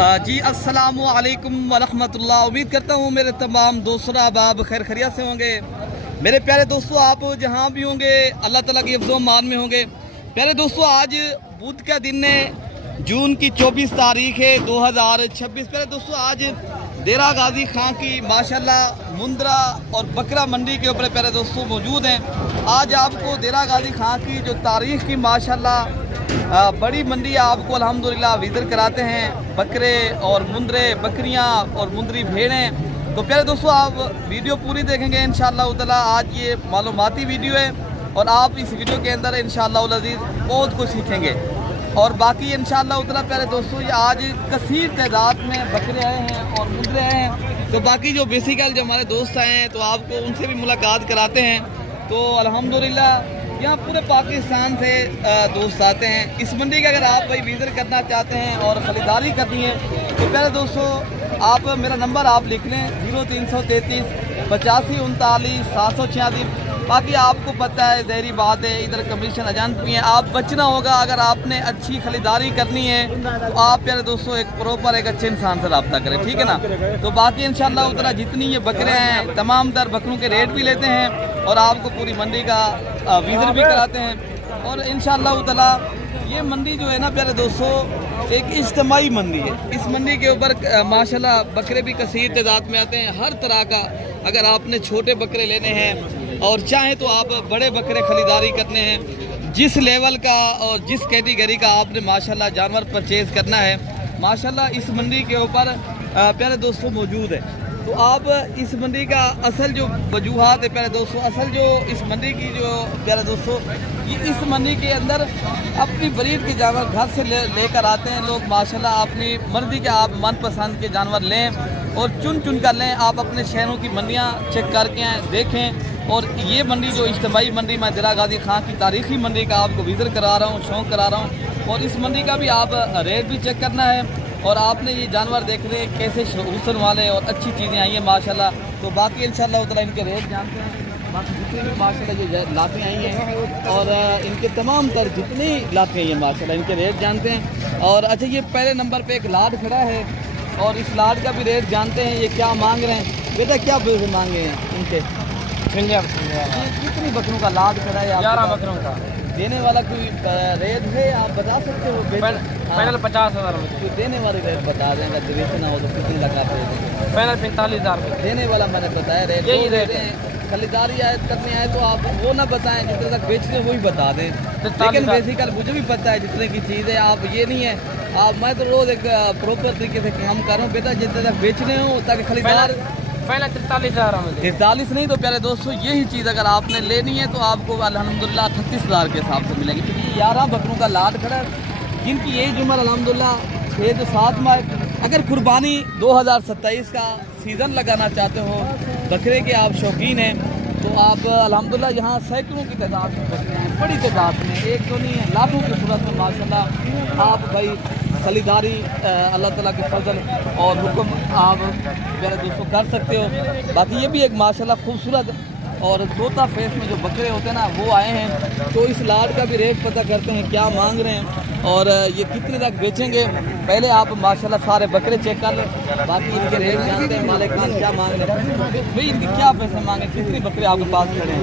जी अस्सलामु अलैकुम वरहमतुल्लाह। उम्मीद करता हूँ मेरे तमाम दोस्तों आप खैर खैरियत से होंगे। मेरे प्यारे दोस्तों, आप जहाँ भी होंगे अल्लाह ताला की हिफ्ज़ व अमान में होंगे। प्यारे दोस्तों, आज बुध का दिन है, जून की 24 तारीख है 2026। प्यारे दोस्तों, आज देरा गाजी खां की माशाल्लाह मुंद्रा और बकरा मंडी के ऊपर प्यारे दोस्तों मौजूद हैं। आज आपको देरा गाजी खां की जो तारीख की माशाल्लाह बड़ी मंडी आपको अल्हम्दुलिल्लाह विज़िट कराते हैं। बकरे और मुंद्रे, बकरियां और मुंद्री भेड़ें। तो प्यारे दोस्तों, आप वीडियो पूरी देखेंगे इंशाअल्लाह ताला। आज ये मालूमाती वीडियो है और आप इस वीडियो के अंदर इंशाअल्लाह अज़ीज़ बहुत कुछ सीखेंगे। और बाकी इंशाअल्लाह ताला प्यारे दोस्तों, ये आज कसीर तादाद में बकरे आए हैं और मुंद्रे आए हैं। तो बाकी जो बेसिकल जो हमारे दोस्त आए हैं तो आपको उनसे भी मुलाकात कराते हैं। तो अल्हम्दुलिल्लाह यहाँ पूरे पाकिस्तान से दोस्त आते हैं इस मंडी का। अगर आप भाई विज़िट करना चाहते हैं और ख़रीदारी करनी है तो प्यारे दोस्तों, आप मेरा नंबर आप लिख लें 0333 85 39 746। बाकी आपको पता है ज़हरी बात है, इधर कमीशन एजेंट भी हैं। आप बचना होगा। अगर आपने अच्छी ख़रीदारी करनी है तो आप प्यारे दोस्तों एक प्रॉपर एक अच्छे इंसान से रब्ता करें, ठीक है ना। तो बाकी इंशाअल्लाह उतना जितनी ये बकरे हैं तमाम तर बकरों के रेट भी लेते हैं और आपको पूरी मंडी का विज़िट भी कराते हैं। और इंशाअल्लाह ताला ये मंडी जो है ना प्यारे दोस्तों, एक इज्तिमाई मंडी है। इस मंडी के ऊपर माशाल्लाह बकरे भी कसीर तादाद में आते हैं, हर तरह का। अगर आपने छोटे बकरे लेने हैं और चाहे तो आप बड़े बकरे ख़रीदारी करने हैं, जिस लेवल का और जिस कैटेगरी का आपने माशाल्लाह जानवर परचेज़ करना है, माशाल्लाह इस मंडी के ऊपर प्यारे दोस्तों मौजूद है। तो आप इस मंडी का असल जो वजूहात है प्यारे दोस्तों, असल जो इस मंडी की जो प्यारे दोस्तों, ये इस मंडी के अंदर अपनी ब्रीड के जानवर घर से लेकर आते हैं लोग। माशाल्लाह अपनी मर्जी के आप मनपसंद के जानवर लें और चुन चुन कर लें। आप अपने शहरों की मंडियाँ चेक करके आएँ, देखें। और ये मंडी जो इज्तिमाई मंडी, मैं देरा गाजी खां की तारीख़ी मंडी का आपको विज़िट करा रहा हूँ, शौक़ करा रहा हूँ। और इस मंडी का भी आप रेट भी चेक करना है और आपने ये जानवर देख रहे हैं कैसे हुस्न वाले और अच्छी चीज़ें आई हैं माशाल्लाह। तो बाकी इंशाअल्लाह ताला इनके रेट जानते हैं। बाकी जितनी भी माशाल्लाह जो लातें आई हैं और इनके तमाम तर जितनी लातें आई हैं माशाल्लाह इनके रेट जानते हैं। और अच्छा, ये पहले नंबर पे एक लाड खड़ा है और इस लाड का भी रेट जानते हैं। ये क्या मांग रहे हैं बेटा, क्या पैसे मांगे हैं इनके? कितनी बकरों का लाड खड़ा है? 11 बकरों का। देने वाला कोई रेट है आप बता सकते हो? पैनल 50,000 रुपये। देने वाले रेट बता दें, अगर बेचना हो तो कितने लगा पे पैनल 45,000 रुपये। देने वाला मैंने बताया रेट। यही रेट है। खरीदारी आयत करने आए तो आप वो ना बताएं, जितने तक बेचने वही बता दें। लेकिन बेसिकल मुझे भी पता है जितने की चीज़ है। आप ये नहीं है आप, मैं तो रोज़ एक प्रॉपर तरीके से काम कर रहा हूँ बेटा, जितने तक बेचने हो ताकि खरीदार। पहले 43,000 43 नहीं तो प्यारे दोस्तों, यही चीज़ अगर आपने लेनी है तो आपको अल्हम्दुलिल्लाह 38,000 के हिसाब से मिलेगी। क्योंकि 11 बकरों का लाड खड़ा है जिनकी एज उम्र अल्हम्दुलिल्लाह 6 से 7 माह। अगर कुर्बानी 2027 का सीज़न लगाना चाहते हो, बकरे के आप शौकीन हैं, तो आप अल्हम्दुलिल्लाह यहाँ सैकड़ों की तादाद में बकरे हैं, बड़ी तादाद में, एक तो नहीं है, लाखों की सूरत में माशाल्लाह। आप भाई खरीदारी अल्लाह ताला के फजल और हुक्म आप मेरे दोस्तों कर सकते हो। बाकी ये भी एक माशाल्लाह खूबसूरत और तोता फेस में जो बकरे होते हैं ना वो आए हैं। तो इस लाड का भी रेट पता करते हैं क्या मांग रहे हैं और ये कितने तक बेचेंगे। पहले आप माशाल्लाह सारे बकरे चेक कर लें, बाकी इनके रेट जानते हैं। मालिक खान क्या मांग रहे हैं भाई, इनके क्या पैसे मांगे, कितने बकरे आपके पास खड़े हैं?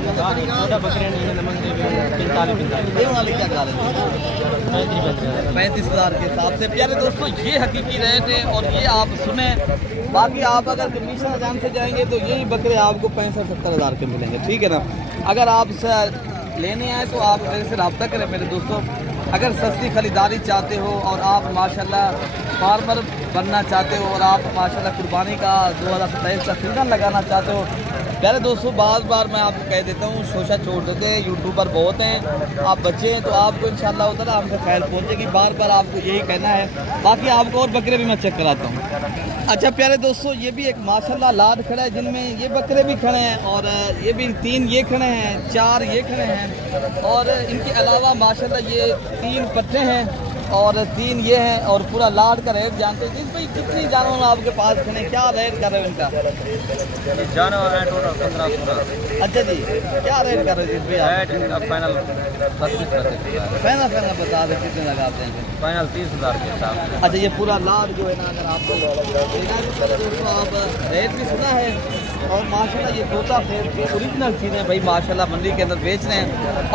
बकरे वाले क्या गा रहे हैं? 35,000 के हिसाब से। प्यारे दोस्तों, ये हकीकी रेट है और ये आप सुने। बाकी आप अगर कमीशन एजेंट से जाएंगे तो यही बकरे आपको 65-70 हज़ार के मिलेंगे, ठीक है ना। अगर आप लेने आए तो आप मेरे से रब्ता करें मेरे दोस्तों। अगर सस्ती खरीदारी चाहते हो और आप माशाल्लाह फार्मर बनना चाहते हो और आप माशाल्लाह कुर्बानी का 2027 का सीज़न लगाना चाहते हो, प्यारे दोस्तों बार मैं आपको कह देता हूँ, शोशा छोड़ देते हैं, यूट्यूबर बहुत हैं, आप बच्चे हैं तो आपको इंशाअल्लाह उधर हमसे खैर पहुँचेगी। बार आपको यही कहना है। बाकी आपको और बकरे भी मैं चेक कराता हूँ। अच्छा प्यारे दोस्तों, ये भी एक माशाल्लाह लाड खड़ा है जिनमें ये बकरे भी खड़े हैं और ये भी 3 ये खड़े हैं, 4 ये खड़े हैं और इनके अलावा माशाल्लाह ये 3 पट्टे हैं और 3 ये हैं और पूरा लाड का रेट जानते हैं। जिस भाई कितनी जानवर आपके पास खड़े, क्या रेट कर रहे हो इनका? जानवर है टोटल 15-16। अच्छा जी, क्या रेट कर रहे हो जिस भाई आप? फाइनल 25 फाइनल बता दें कितने लगाते हैं? फाइनल 30,000 के हिसाब से। अच्छा, ये पूरा लाड जो है ना, अगर आप दोस्तों आप रेट भी सुना है और माशाल्लाह ये तोता फेस की ओरिजिनल चीज़ें भाई माशाल्लाह मंडी के अंदर बेच रहे हैं।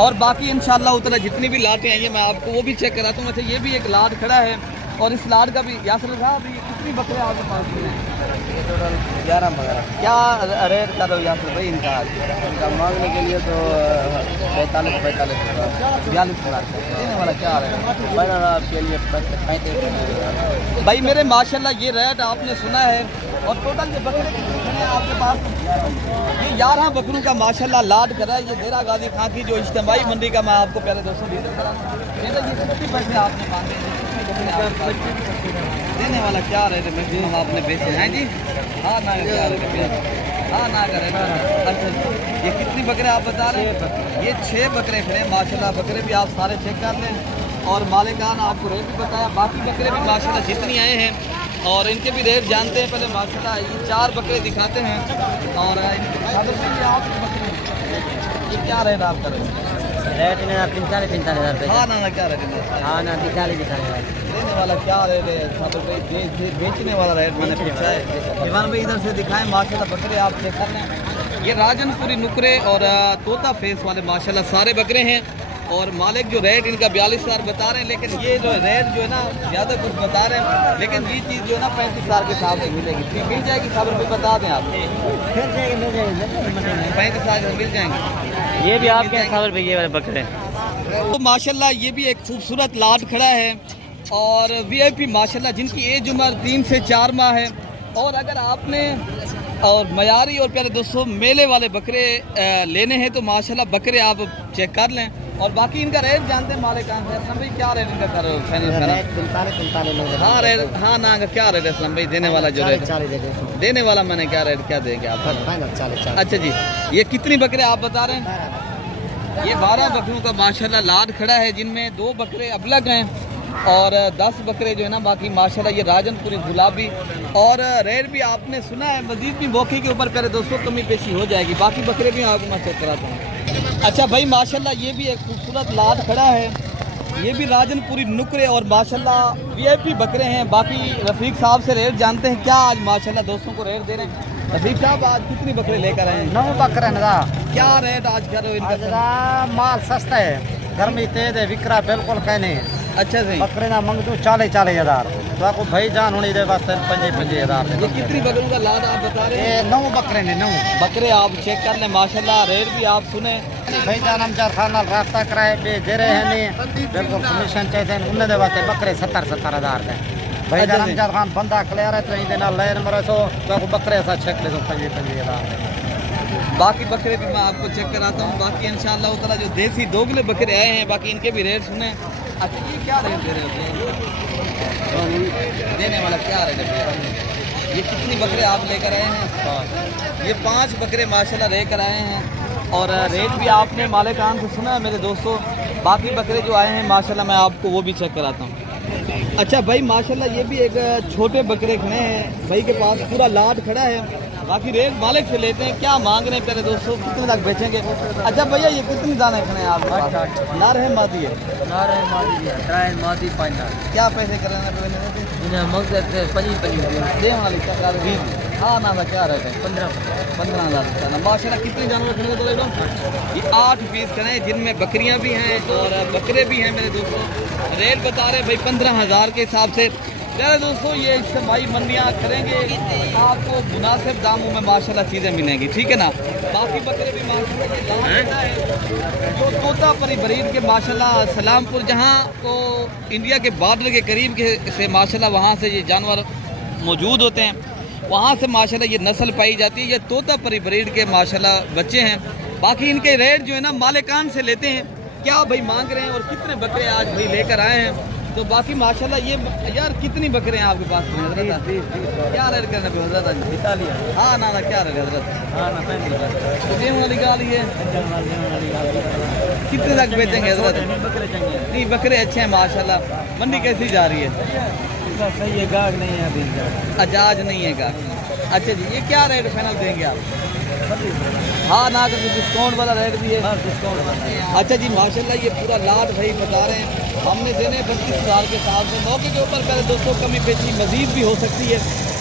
और बाकी इंशाल्लाह उतना जितनी भी लाटें आई हैं मैं आपको वो भी चेक कराता हूँ। अच्छा, ये भी एक लाट खड़ा है और इस लाट का भी यासर साहब ये कितनी बकरे आपके पास हैं? टोटल 11 वगैरह। क्या रेट कर रहे हो यासर भाई इनका? इनका मांगने के लिए तो 45,000 42,000 देने वाला क्या है? फाइनल आपके लिए 35,000। भाई मेरे माशाल्लाह ये रेट आपने सुना है। और टोटल ये बकरे कितने हैं आपके पास? ये 11 बकरों का माशाल्लाह लाड करा है। ये देरा गाजी खां की जो इज्तिमाई मंडी का मैं आपको पहले दोस्तों ये कितने पैसे आपने मांगे? देने वाला क्या रेट है मैक्सिमम आपने बेचे हैं जी? हाँ ना क्या रेट है? हाँ ना करें। अच्छा, ये कितनी बकरे आप बता रहे हैं? ये 6 बकरे खड़े हैं माशाल्लाह। बकरे भी आप सारे चेक कर लें और मालिकान आपको रेट भी बताया। बाकी बकरे भी माशाल्लाह जितनी आए हैं और इनके भी रेट जानते हैं। पहले माशाल्लाह ये 4 बकरे दिखाते हैं और इनके आप ये क्या रेट आप कर रहे हैं? रेट इन्हें 45,000 रुपये। हाँ ना क्या रेट है? हाँ ना 45,000। देने वाला क्या रेट है? 7 रुपये बेचने वाला रेट मैंने पूछा है। इमाम भाई इधर से दिखाएं माशाल्लाह बकरे आप चेक कर लें। ये राजनपुरी नुकरे और तोता फेस वाले माशाल्लाह सारे बकरे हैं। और मालिक जो रेट इनका 42,000 बता रहे हैं, लेकिन ये जो रेट जो है ना ज़्यादा कुछ बता रहे हैं। लेकिन ये चीज़ जो है ना 35,000 के हिसाब से मिलेगी। ठीक मिल जाएगी? 7 रुपये बता दें आप। 35,000 मिल जाएंगे। ये भी आपके 7 रुपये ये वाले बकरे। तो माशाल्लाह ये भी एक खूबसूरत लाट खड़ा है और वीआईपी माशाल्लाह जिनकी एज उम्र 3 से 4 माह है। और अगर आपने और मयारी और प्यारे दोस्तों मेले वाले बकरे लेने हैं तो माशाल्लाह बकरे आप चेक कर लें। और बाकी इनका रेट जानते हैं मालिकान से। असलम भाई क्या रेट इनका कर रहे हो? फाइनल हाँ रेट हाँ ना क्या रेट है असलम भाई? देने वाला जो रेट देने वाला मैंने क्या रेट क्या देंगे आप? अच्छा जी, ये कितनी बकरे आप बता रहे हैं? ये 12 बकरों का माशाल्लाह लाड खड़ा है, जिनमें 2 बकरे अबलग हैं और 10 बकरे जो है ना बाकी माशाल्लाह ये राजनपुरी गुलाबी। और रेट भी आपने सुना है। मजीद भी मौके के ऊपर प्यारे दोस्तों कमी पेशी हो जाएगी। बाकी बकरे भी आपको मैं चेक कराता हूँ। अच्छा भाई माशाल्लाह ये भी एक खूबसूरत लाड खड़ा है। ये भी राजनपुरी नुकरे और माशाल्लाह वीआईपी बकरे हैं। बाकी रफीक साहब से रेट जानते हैं क्या आज माशाल्लाह दोस्तों को रेट दे रहे हैं। रफीक साहब आज कितनी बकरे लेकर आए हैं? 9 बकरे ना। क्या रेट आज कर रहे हो इनका? माल सस्ता है, गर्मी तेज है, विक्रा बिल्कुल कहने। अच्छा सही। बकरे ना मंग दो 40,000 तो आपको भाई जान होनी दे वास्ते 5,000। ये कितनी बकरों का लाद आप बता रहे हैं? 9 बकरे ने 9 बकरे आप चेक कर लें माशाल्लाह। रेट भी आप सुने भाई जान हम चार खान रास्ता कराए पे दे रहे हैं नहीं बिल्कुल कमीशन चाहिए उन्हें दे वास्ते बकरे 70,000 दे भाई जान हम चार खान बंदा क्लियर है तो इनके नाल लेन मरे सो तो आपको बकरे ऐसा चेक ले दो 5,000। बाकी बकरे भी मैं आपको चेक कराता हूँ। बाकी इंशाअल्लाह ताला जो देसी दोगले बकरे आए हैं बाकी इनके भी रेट सुने। अच्छा ये क्या रेट दे रहे होते हैं? देने वाला क्या रेट है? ये कितनी बकरे आप लेकर आए हैं? ये 5 बकरे माशाल्लाह लेकर आए हैं और रेट भी आपने मालिकान से सुना है मेरे दोस्तों। बाकी बकरे जो आए हैं माशाल्लाह मैं आपको वो भी चेक कराता हूँ। अच्छा भाई माशाल्लाह ये भी एक छोटे बकरे खड़े हैं भाई के पास, पूरा लाड खड़ा है। बाकी रेट मालिक से लेते हैं क्या मांग रहे हैं प्यारे दोस्तों, कितने तक बेचेंगे? अच्छा भैया ये कितनी दाने खड़े हैं आपके पास? नार है मादी है? नार है मादी है, ट्रायल मादी फाइनल। क्या पैसे कर रहे हैं? इन्हें मंगते थे 25 दे वाली क्या? हाँ ना था क्या रहते हैं? 15,000 माशाल्लाह। कितने जानवर खड़े तो एकदम ये 8 पीस खड़े हैं जिनमें बकरियां भी हैं और बकरे भी हैं मेरे दोस्तों। रेट बता रहे भाई 15,000 के हिसाब से। प्यारे दोस्तों ये इज्तिमाई मंडियाँ करेंगे आपको मुनासिब दामों में माशाल्लाह चीज़ें मिलेंगी, ठीक है ना। बाकी बकरे भी माशाल्लाह जो तोता परी बरीद के माशाल्लाह सलामपुर जहाँ तो इंडिया के बॉर्डर के करीब के से माशाल्लाह वहाँ से ये जानवर मौजूद होते हैं। वहाँ से माशाल्लाह ये नस्ल पाई जाती है। ये तोता परी बरीड के माशाल्लाह बच्चे हैं। बाकी इनके रेट जो है ना मालिकान से लेते हैं क्या भाई मांग रहे हैं और कितने बकरे आज भाई लेकर आए हैं। तो बाकी माशाल्लाह ये यार कितनी बकरे हैं आपके पास? क्या रेट करने पे हजरत? हाँ ना क्या रेट हजरत? वाली गाली है कितने तक बेचेंगे हजरत? नहीं बकरे अच्छे हैं माशाल्लाह। मंडी कैसी जा रही है? सही है, गाहक नहीं है अभी। अच्छा आज नहीं है गाहक। अच्छा जी, ये क्या रेट फाइनल देंगे आप? हाँ ना तो डिस्काउंट वाला रेट भी है। डिस्काउंट। अच्छा जी माशाल्लाह, ये पूरा लाट भाई बता रहे हैं हमने देने 32,000 के हिसाब से। मौके के ऊपर पहले दोस्तों कमी पेशी मजीद भी हो सकती है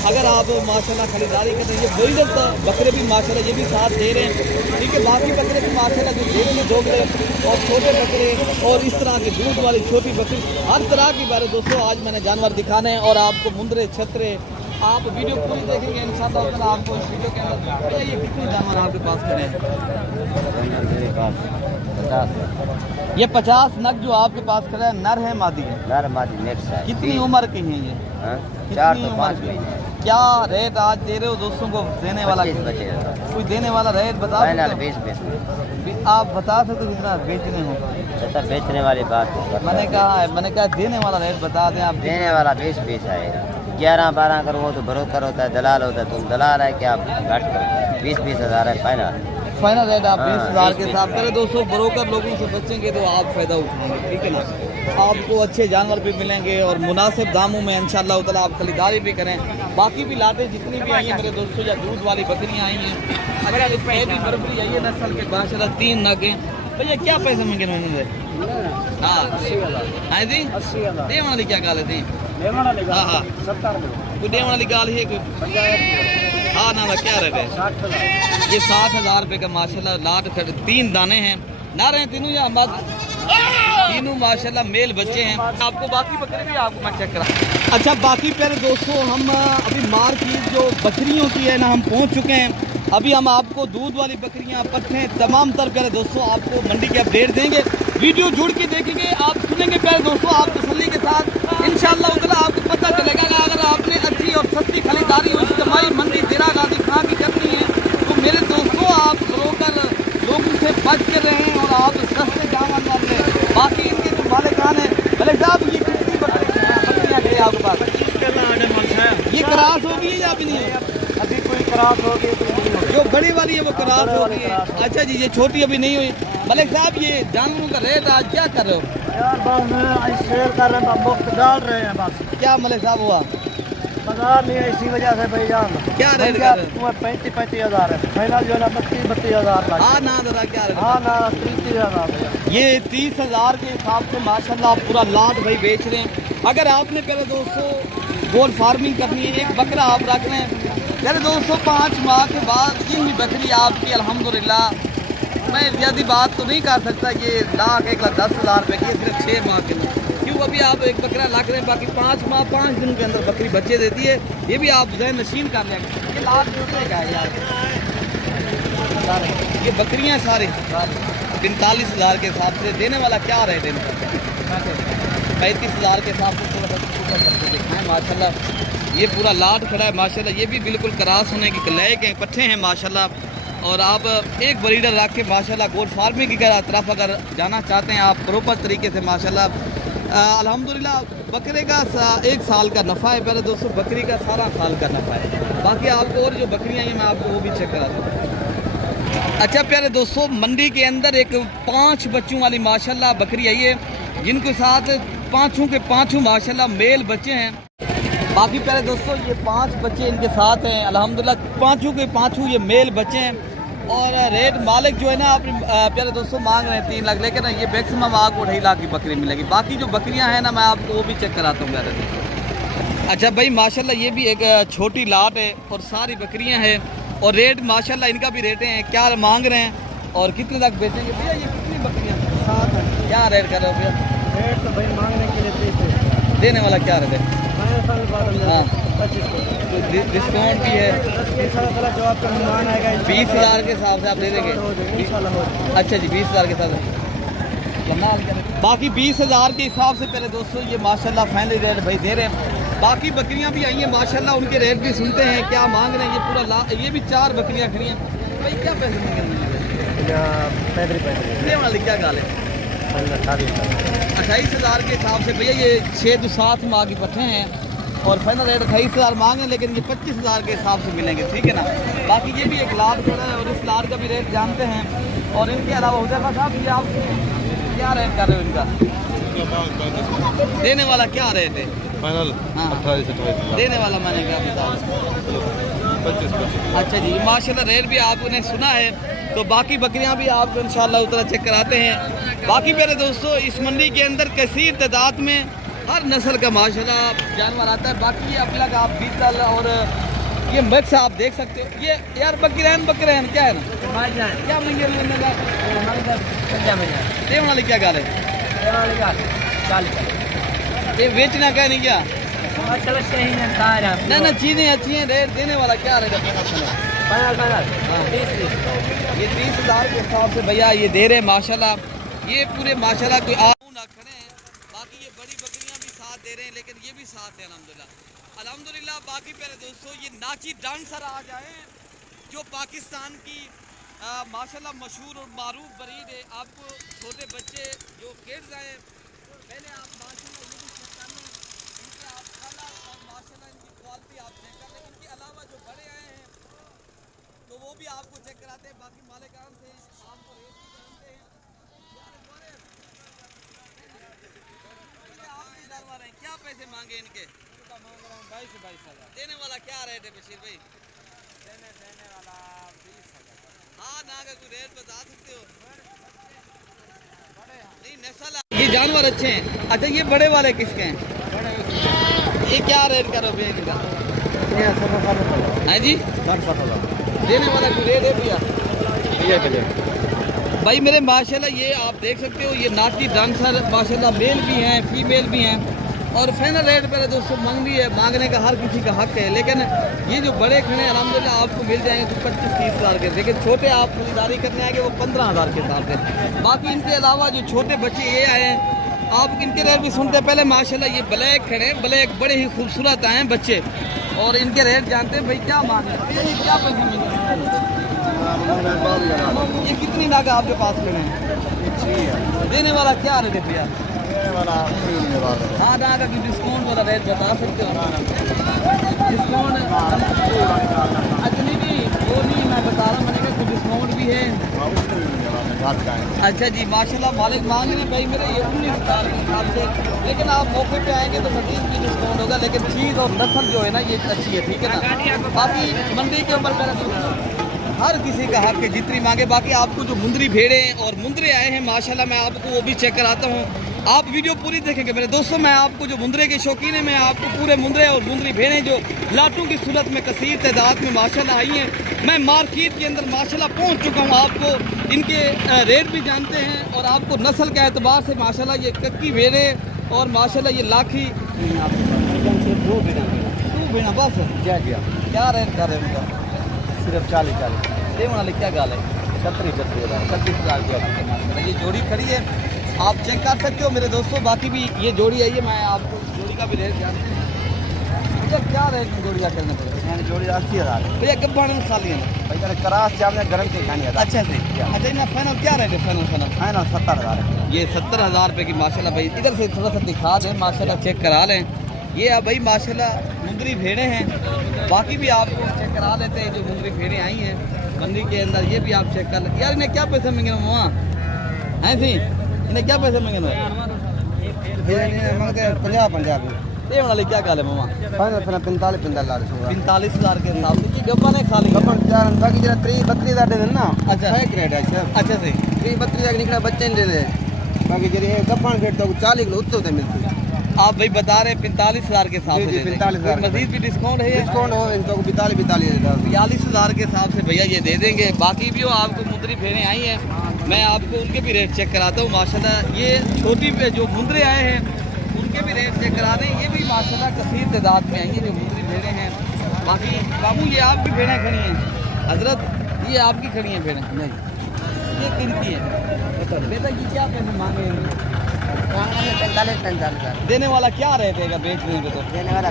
अगर आप माशाल्लाह खरीदारी करते हैं। ये वही तो बकरे भी माशाल्लाह ये भी साथ दे रहे हैं, ठीक है। बाकी बकरे भी माशाल्लाह जो घेरे में दोगले और छोटे बकरे और इस तरह के दूध वाली छोटी बकरी, हर तरह की बारे दोस्तों आज मैंने जानवर दिखाने हैं। और आपको मुंदरे छतरे, आप वीडियो पूरी देखेंगे इंशाल्लाह आपको इस वीडियो के अंदर। ये कितने जानवर आपके पास खड़े हैं? ये 50 नग जो आपके पास खड़े हैं नर है मादी है? नर मादी मिक्स है। कितनी उम्र के हैं ये? कितनी उम्र के? क्या रेट आज दे रहे हो दोस्तों को? देने वाला कोई देने वाला रेट बता सकते हो? आप बता सकते हो कितना बेचने हो? ऐसा बेचने वाली बात है। मैंने कहा देने वाला रेट बता दें आप। देने वाला 20 आएगा। 11-12 करो वो तो ब्रोकर होता है, दलाल होता है। तुम दलाल है क्या? घट करो, 20 हज़ार है फाइनल रेट आप 20,000 के हिसाब करें दोस्तों। ब्रोकर लोगों से बचेंगे तो आप फायदा उठाएंगे, ठीक है ना। आपको अच्छे जानवर भी मिलेंगे और मुनासिब दामों में इंशाअल्लाह ताला आप खरीदारी भी करें। बाकी भी लाते जितनी भी आई हैं मेरे दोस्तों, या दूध वाली बकरियाँ आई हैं, अगर इसमें भी बर्फी आई है नस्ल के माशाल्लाह 3 नग हैं। भैया क्या पैसे मंगे उन्होंने? हाँ हाँ जी, 80,000 देने वाली क्या गाल है? हाँ हाँ 70 कोई देने वाली गाल है कोई? हाँ ना क्या रेट है? 60,000। ये 60,000 रुपये का माशाल्लाह लाट 3 दाने हैं। ना रहे तीनों या मत तीनों माशाल्लाह मेल बच्चे हैं। आपको बाकी बकरे भी आपको मैं चेक करा। अच्छा बाकी प्यारे दोस्तों, हम अभी मार्केट जो बकरियों की है ना हम पहुंच चुके हैं। अभी हम आपको दूध वाली बकरियां, पट्ठे तमाम तर प्यारे दोस्तों आपको मंडी के अपडेट देंगे। वीडियो जुड़ के देखेंगे, आप सुनेंगे प्यारे दोस्तों, आप तसल्ली के साथ इंशाअल्लाह उतना आपको पता चलेगा कि अगर आपने अच्छी और सस्ती खरीदारी और इज्तिमाई मंडी देरा गाजी खां की करनी है तो मेरे दोस्तों आप ब्रोकर लोगों से बच के रहें और आप सस्ते जानवर ना लें। बाकी इनके जो मालिकान है भले साहब, ये कितनी बकरियाँ गई आपके पास? ये क्रास होगी या अभी नहीं है? अभी कोई क्रास होगी जो बड़ी वाली है वो क्रास होगी है। अच्छा जी, ये छोटी अभी नहीं हुई। मलिक साहब ये जानवरों का रेट आज क्या कर रहे हो? यार बस सेल कर रहे हैं, मुफ्त डाल रहे हैं बस। क्या मलिक साहब हुआ? बाजार नहीं है इसी वजह से भाईजान। क्या रेट कर रहे हो? 35 हज़ार है फाइनल जो है ना, 32 हज़ार। हाँ ना दादा क्या रेट? हाँ ना 30 हज़ार। ये 30,000 के हिसाब से माशाल्लाह पूरा लाट भाई बेच रहे हैं। अगर आपने पहले दोस्तों गोल फार्मिंग करनी है, एक बकरा आप रख रहे हैं पहले दोस्तों, 5 माह के बाद ये भी बकरी आपकी अल्हम्दुलिल्लाह, मैं ज़्यादा बात तो नहीं कर सकता, ये 1,10,000 रुपये की सिर्फ 6 माह के लिए। क्यों अभी आप एक बकरा रख रहे हैं, बाकी 5 माह 5 दिन के अंदर बकरी बच्चे देती है। ये भी आप जहन नशीन कर लें। ये लाख रुपये का है यार, ये बकरियाँ सारी 45,000 के हिसाब से। देने वाला क्या रेट है? 35,000 के हिसाब से। थोड़ा सा देखें माशाल्लाह, ये पूरा लाट खड़ा है माशाल्लाह। ये भी बिल्कुल क्रास होने की लय के पट्ठे हैं माशाल्लाह। और आप एक ब्रीडर रख के माशाल्लाह गोल फार्मिंग की तरफ अगर जाना चाहते हैं आप प्रॉपर तरीके से माशाल्लाह, अल्हम्दुलिल्लाह बकरे का 1 साल का नफ़ा है पहले दोस्तों, बकरी का सारा साल का नफ़ा है। बाकी आपको और जो बकरियाँ हैं मैं आपको वो भी चेक करा दूँ। अच्छा प्यारे दोस्तों, मंडी के अंदर एक 5 बच्चों वाली माशाल्लाह बकरी आई है, जिनके साथ 5 के 5 माशाल्लाह मेल बच्चे हैं। बाकी प्यारे दोस्तों ये 5 बच्चे इनके साथ हैं अल्हम्दुलिल्लाह, 5 के 5 ये मेल बच्चे हैं। और रेट मालिक जो है ना अपने प्यारे दोस्तों मांग रहे हैं 3 लाख, लेकिन ये मैक्सिमम आपको 2.5 लाख की बकरी मिलेगी। बाकी जो बकरियां हैं ना मैं आपको वो भी चेक कराता हूँ प्यारे दोस्तों। अच्छा भाई माशाल्लाह ये भी एक छोटी लाट है और सारी बकरियां हैं और रेट माशाल्लाह इनका भी रेट हैं। क्या मांग रहे हैं और कितने तक बेचेंगे भैया? ये कितनी बकरियाँ? 7। क्या रेट कर रहे हो भैया? रेट तो भाई मांगने के लिए 30 है। देने वाला क्या रेट है? हाँ 25 डिस्काउंट भी है। जो आपका मेहमान आएगा 20,000 के हिसाब से आप दे देंगे? अच्छा जी 20,000 के साथ। बाकी 20,000 के हिसाब से पहले दोस्तों ये माशाल्लाह फाइनली रेट भाई दे रहे हैं। बाकी बकरियां भी आई हैं माशाल्लाह, उनके रेट भी सुनते हैं क्या मांग रहे हैं। ये पूरा ये भी 4 बकरियां खड़ी हैं भाई। क्या पैसे देने वाली क्या गाल है? 28,000 के हिसाब से भैया ये 6 से 7 माह की पट्ठे हैं और फाइनल रेट 28,000 मांगे, लेकिन ये 25,000 के हिसाब से मिलेंगे, ठीक है ना। बाकी ये भी एक लाट खड़ा है और इस लाट का भी रेट जानते हैं। और इनके अलावा हुजैफा साहब ये आप क्या रेट कर रहे हो इनका? देने वाला क्या रेट है? फाइनल हाँ। 28 से 28 देने वाला मैंने क्या बता? 25 अच्छा जी, माशाल्लाह रेट भी आपने सुना है। तो बाकी बकरियां भी आपको इंशाल्लाह उतना चेक कराते हैं। बाकी मेरे दोस्तों इस मंडी के अंदर कसीर तादाद में हर नस्ल का माशाल्लाह जानवर आता है। बाकी ये अपलग आप बीतल और ये मिक्स आप देख सकते हो। ये यार बकरीन क्या है ना क्या महंगे देने वाली क्या गाल है? ये बेचना क्या नहीं क्या? ना चीज़ें अच्छी हैं। रेट देने वाला क्या रेट है? ये 30,000 के हिसाब से भैया ये दे रहे हैं माशाल्लाह। ये पूरे माशाल्लाह कोई आप ना खड़े हैं। बाकी ये बड़ी बकरियां भी साथ दे रहे हैं, लेकिन ये भी साथ है अल्हम्दुलिल्लाह। बाकी प्यारे दोस्तों ये नाची डांसर आ जाए जो पाकिस्तान की माशाल्लाह मशहूर और मारूफ ब्रीड है। आपको छोटे बच्चे जो किड्स आए पहले आप माशाल्लाह ये भी चेक कर लें, इनके आप कलर और माशाल्लाह इनकी क्वालिटी आप चेक कर लें। इनके अलावा जो बड़े आए हैं तो वो भी आपको चेक कराते हैं। बाकी मालिकान से आपको रेट भी जानते हैं। आप भी जानवर हैं, क्या पैसे मांगे इनके? मांग रहा हूँ 22,000। देने वाला क्या रेट है बशीर भाई? देने वाला 20,000। हाँ ना का कोई रेट बता सकते हो? नहीं नस्ल ये जानवर अच्छे हैं। अच्छा ये बड़े वाले किसके हैं? ये क्या रेट करो भैया इनका? है जी देने वाला कोई रेट है भैया? भाई मेरे माशाल्लाह ये आप देख सकते हो ये नाटी डांसर माशाल्लाह मेल भी हैं फीमेल भी हैं। और फाइनल रेट पर दोस्तों मांगनी है, मांगने का हर किसी का हक है। लेकिन ये जो बड़े खड़े अल्हम्दुलिल्लाह आपको मिल जाएंगे तो 25-30 हज़ार के। लेकिन छोटे आप खरीदारी करने आएंगे वो 15,000 के हिसाब से। बाकी इनके अलावा जो छोटे बच्चे ये आए हैं आप इनके रेट भी सुनते हैं। पहले माशाल्लाह ये ब्लैक खड़े हैं, ब्लैक बड़े ही खूबसूरत आए हैं बच्चे और इनके रेट जानते हैं भाई क्या मांग रहे हैं? ये क्या पैसे मिल रहे हैं? ये कितनी नागा आपके पास खड़े हैं? देने वाला क्या रेट है भैया? हाँ नागा की डिस्काउंट वाला रेट बता सकते हो? डिस्काउंट अच्छा नहीं वो नहीं मैं बता रहा हूँ, मैंने कहा कुछ डिस्काउंट भी है। अच्छा जी माशाल्लाह मालिक मांग रहे हैं भाई मेरे ये 19,000 के हिसाब से। लेकिन आप मौके पे आएंगे तो 20 भी डिस्काउंट होगा। लेकिन चीज़ और नस्ल जो है ना ये अच्छी है, ठीक है ना। बाकी मंडी के ऊपर मेरा हर किसी का हक है जितनी मांगे। बाकी आपको जो मुंदरी भेड़े और मुंदरे आए हैं माशाल्लाह मैं आपको वो भी चेक कराता हूँ। आप वीडियो पूरी देखेंगे मेरे दोस्तों। मैं आपको जो मुंदरे के शौकीन है मैं आपको पूरे मुंदरे और मुंदरी भेड़े जो लाटों की सूरत में कसीर तादाद में माशाल्लाह आई हैं। मैं मार्केट के अंदर माशाल्लाह पहुँच चुका हूँ। आपको इनके रेट भी जानते हैं और आपको नस्ल के एतबार से माशाल्लाह ये कक्की भेड़े और माशाल्लाह ये लाखी दो भेड़ा बस क्या रेट कर रहे हैं उनका? सिर्फ 40 देने वाली क्या गाल है? 36,000 की ये जोड़ी खड़ी है आप चेक कर सकते हो मेरे दोस्तों। बाकी भी ये जोड़ी आई है मैं आपको जोड़ी का भी रेट जानते हैं। भैया क्या रेट में जोड़ियाँ करने पड़ेगा? जोड़ी 80,000 भैया कब बाढ़ में खा लिए भाई क्रास चावल गरम के खानी है। अच्छा से अच्छा इतना फाइनल क्या रेट है? फाइनल 70,000 ये 70,000 रुपये की माशाल्लाह भाई। इधर से थोड़ा सा दिखा दें माशाल्लाह चेक करा लें। ये अब भाई माशाल्लाह मुंदरी भेड़े हैं। बाकी भी आपको चेक करा लेते हैं जो मुंदरी भेड़े आई हैं मंडी के अंदर। ये भी आप चेक कर लें। यार इन्हें क्या पैसे मांगे वहाँ हैं सी? इन्हें क्या पैसे मांगे? 50 ये वाली क्या गाल है मामा? 45,000 के हिसाब से ये गब्बा ने खा ली। बाकी जरा 3 बकरी का दे देना। अच्छा ग्रेड है सर। अच्छा से 3 बकरी का निकला बच्चे नहीं दे दे। बाकी जरी गब्बन ग्रेड तो 40 किलो उत्तो से मिलती है। आप भाई बता रहे हैं 45,000 के हिसाब से 45,000 मजीद भी डिस्काउंट है? डिस्काउंट हो तो 42,000 के हिसाब से भैया ये दे देंगे। बाकी भी वो आपको मुंदरी भेड़ें आई हैं मैं आपको उनके भी रेट चेक कराता हूँ माशाल्लाह। ये छोटी पे जो मुंदरे आए हैं उनके भी रेट चेक करा दें। ये भी माशाल्लाह कसीर तादाद में आई हैं जो मुंदरी भेड़ें हैं। बाकी बाबू ये आपकी भेड़ें खड़ी हैं? हजरत ये आपकी खड़ी हैं भेड़ें? नहीं ये किनकी है बेटा? ये क्या पैसे मांगे? 45,000 देने वाला क्या रेट है बेचने पे? तो देने वाला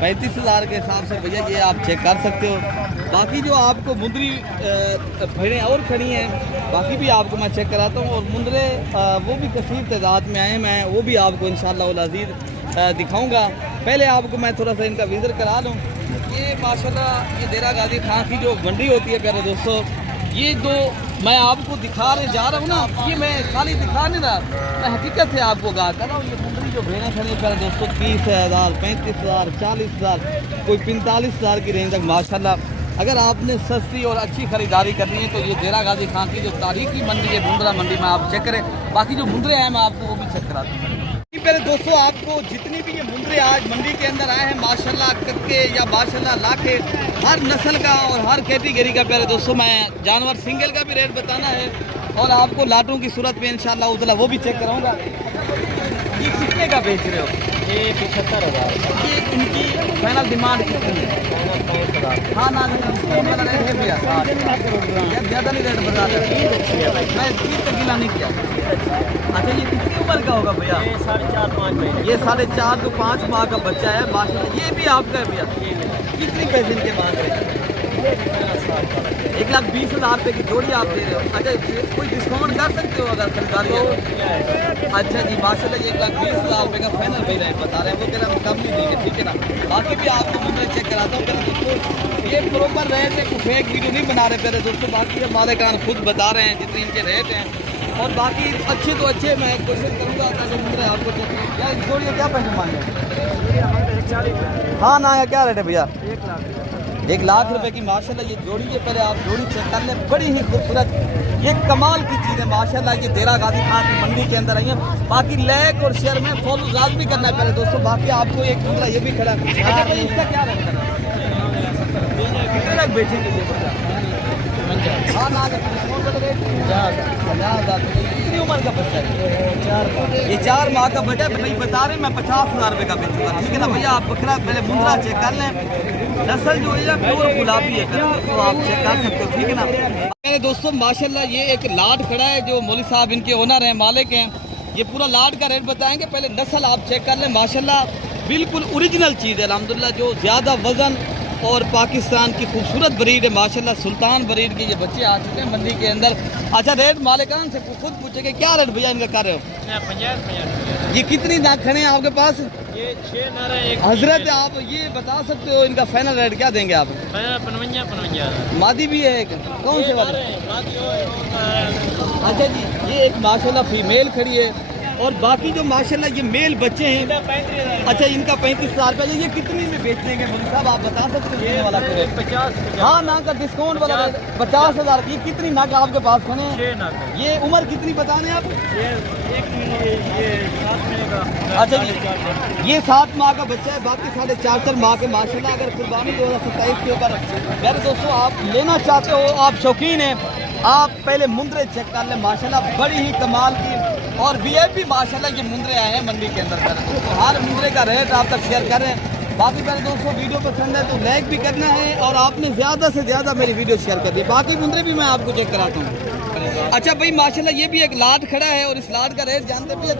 35,000 के हिसाब से भैया ये आप चेक कर सकते हो। बाकी जो आपको मुंदरी भेड़ें और खड़ी हैं बाकी भी आपको मैं चेक कराता हूँ। और मुंदरे वो भी कसीर तादाद में आए मैं वो भी आपको इंशाअल्लाह अज़ीज़ दिखाऊंगा। पहले आपको मैं थोड़ा सा इनका विज़िट करा लूँ। ये माशाल्लाह ये देरा गाजी खां की जो मंडी होती है प्यारे दोस्तों ये दो मैं आपको दिखा रहे जा रहा हूँ ना, ये मैं खाली दिखा नहीं रहा, मैं हकीकत से आपको गा कर रहा हूँ। ये मुंदरी जो भेड़ें खड़ी है दोस्तों 30,000, 35,000, 40,000, कोई 45,000 की रेंज तक माशाल्लाह। अगर आपने सस्ती और अच्छी खरीदारी करनी है तो ये देरा गाजी खान की जो तारीखी मंडी है मुंद्रा मंडी में आप चेक करें। बाकी जो मुंद्रे हैं मैं आपको वो भी चेक कराता हूँ। पहले दोस्तों आपको जितनी भी ये मुंद्रे आज मंडी के अंदर आए हैं माशाल्लाह कक्के या माशाल्लाह लाखे, हर नस्ल का और हर कैटेगरी का प्यारे दोस्तों मैं जानवर सिंगल का भी रेट बताना है और आपको लाटों की सूरत में इंशाल्लाह उतला वो भी चेक कराऊंगा। ये कितने का बेच रहे हो? ये 75,000। ये इनकी फाइनल डिमांड कितनी है? हाँ ना है भैया, ज़्यादा नहीं रेट बता रहे, मैं 30 तक गिला नहीं किया। अच्छा ये कितनी उम्र का होगा भैया? ये 4.5-5 महीने। ये 4.5 to 5 माह का बच्चा है माशाल्लाह। ये भी आपका है भैया? कितनी पैसे इनके मांग रहे हैं? 1,20,000 रुपये की जोड़ी आप दे रहे हो। अच्छा कोई डिस्काउंट कर सकते हो अगर खरीदारी है? अच्छा जी माशाल्लाह ये 1,20,000 रुपये का फाइनल भाई रेट बता रहे हैं, वो कह रहे हैं हम कम नहीं देंगे, ठीक है ना। बाकी भी आपको मुझे चेक कराता हूँ दोस्तों, ये प्रॉपर रेट है, कुछ फेक वीडियो नहीं बना रहे पहले दोस्तों। बाकी अब मालिकान खुद बता रहे हैं जितने इनके रेट हैं और बाकी अच्छे तो अच्छे मैं कोशिश करूँगा ताकि मुझे आपको चेक यार जोड़िए क्या पैसे मांगे? हाँ ना क्या रेट है भैया? 1,00,000 रुपए की माशाल्लाह ये जोड़ी है। पहले आप जोड़ी चेक कर लें, बड़ी ही खूबसूरत, ये कमाल की चीज़ है माशाल्लाह। ये देरा गाजी खान की मंडी के अंदर आई है। बाकी लाइक और शेयर में फॉलो लाजमी करना है पहले दोस्तों। बाकी आपको एक दूसरा ये भी खड़ा है। अच्छा भाई इसका क्या रेट है? कितने तक बेचेंगे ये बच्चा? हाँ ना 50,000। कितनी उम्र का बच्चा है? ये 4 माह का बच्चा है भाई, बता रहे मैं 50,000 रुपये का बेचूंगा, ठीक है ना भैया। आप बकरा पहले मुंद्रा चेक कर लें, नस्ल जो है प्योर गुलाबी है तो आप चेक कर सकते हो, ठीक है ना। मेरे दोस्तों माशाल्लाह ये एक लाट खड़ा है जो मौली साहब इनके ओनर हैं, मालिक हैं। ये पूरा लाट का रेट बताएंगे, पहले नस्ल आप चेक कर लें। माशाल्लाह बिल्कुल ओरिजिनल चीज़ है अल्हम्दुलिल्लाह, जो ज़्यादा वज़न और पाकिस्तान की खूबसूरत ब्रीड है माशाल्लाह। सुल्तान ब्रीड के ये बच्चे आ चुके हैं मंडी के अंदर। अच्छा रेट मालिकान से खुद पूछेंगे क्या रेट भैया इनका कर रहे हो? 50। ये कितनी नाक खड़े हैं आपके पास? ये 6 नारा एक हजरत आप ये बता सकते हो इनका फाइनल रेट क्या देंगे आप? 55। मादी भी है एक, कौन से वाले? अच्छा जी ये एक माशाल्लाह फीमेल खड़ी है और बाकी जो माशाल्लाह ये मेल बच्चे हैं। अच्छा इनका 35,000 रुपये। ये कितनी में बेच देंगे मुल्क साहब आप बता सकते हो? ये वाला 50। हाँ ना का डिस्काउंट वाला 50,000। ये कितनी नाक आपके पास खड़े हैं? 6 नाक। ये उम्र कितनी बता रहे हैं आप? ये 7 महीने का। अच्छा जी ये 7 माह का बच्चा है, बाकी 4.5 माह के माशाल्लाह। अगर कुर्बानी 2027 के ऊपर मेरे दोस्तों आप लेना चाहते हो, आप शौकीन हैं, आप पहले मुंद्रे चेक कर लें माशाल्लाह, बड़ी ही कमाल की और VIP माशाल्लाह ये मुंद्रे आए हैं मंडी के अंदर कर। तो हर मुंद्रे का रेट आप तक शेयर करें। बाकी मेरे दोस्तों वीडियो पसंद है तो लाइक भी करना है और आपने ज़्यादा से ज़्यादा मेरी वीडियो शेयर कर दी। बाकी मुंद्रे भी मैं आपको चेक कराता हूँ। अच्छा भाई माशाल्लाह ये भी एक लाट खड़ा है और इस लाट का रेट जानते भी है।